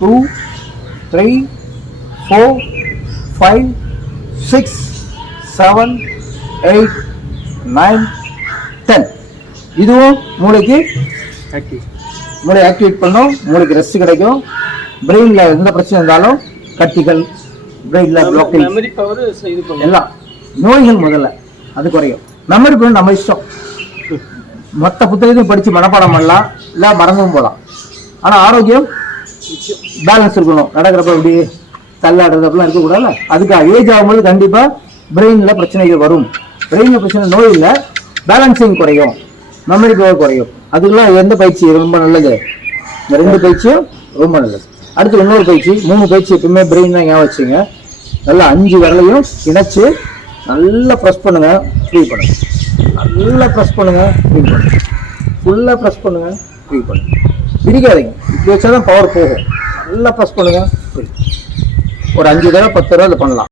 2 3 4 5 6 7 8 9 10. இதுவும் மூளைக்கு மூளை ஆக்டிவேட் பண்ணும், மூளைக்கு ரெஸ்ட் கிடைக்கும். பிரெயின்ல எந்த பிரச்சனை இருந்தாலும் கட்டிகள், பிரெயின்ல பிளாக்கேஜ் எல்லாம் நோய்கள் முதல்ல அது குறையும். மெமரி பவர் நம்ம இஷ்டம். மற்ற புத்தகத்தையும் படிச்சு மனப்பாடம் பண்ணலாம், இல்லை மறந்தும் போகலாம். ஆனால் ஆரோக்கியம் பேலன்ஸ் இருக்கணும். நடக்கிறப்ப இப்படி தள்ளாடுறது அப்படிலாம் இருக்கக்கூடாதுல்ல. அதுக்காக ஏஜ் ஆகும்போது கண்டிப்பாக பிரெயினில் பிரச்சனைகள் வரும். பிரெயினில் பிரச்சனை நோய் இல்லை, பேலன்சிங் குறையும், மெமரி பவர் குறையும். அதுக்கெல்லாம் எந்த பயிற்சி ரொம்ப நல்லது? இந்த 2 பயிற்சியும் ரொம்ப நல்லது. அடுத்து இன்னொரு பயிற்சி, 3 பயிற்சி எப்பவுமே பிரெயின் தான் ஞாபகம் வச்சுங்க. நல்லா 5 விரலையும் இணைச்சு நல்லா ப்ரெஸ் பண்ணுங்க, ஃப்ரீ பண்ணுங்க. நல்லா ப்ரெஸ் பண்ணுங்க, ஃப்ரீ பண்ணுங்க. ஃபுல்லாக ப்ரெஸ் பண்ணுங்க, ஃப்ரீ பண்ணுங்க. பிரிக்காதீங்க, இப்படி வச்சா தான் பவர் போகும். நல்லா ப்ரெஸ் பண்ணுங்க, ஃப்ரீ. ஒரு 5 தடவை 10 தடவை அதை பண்ணலாம்.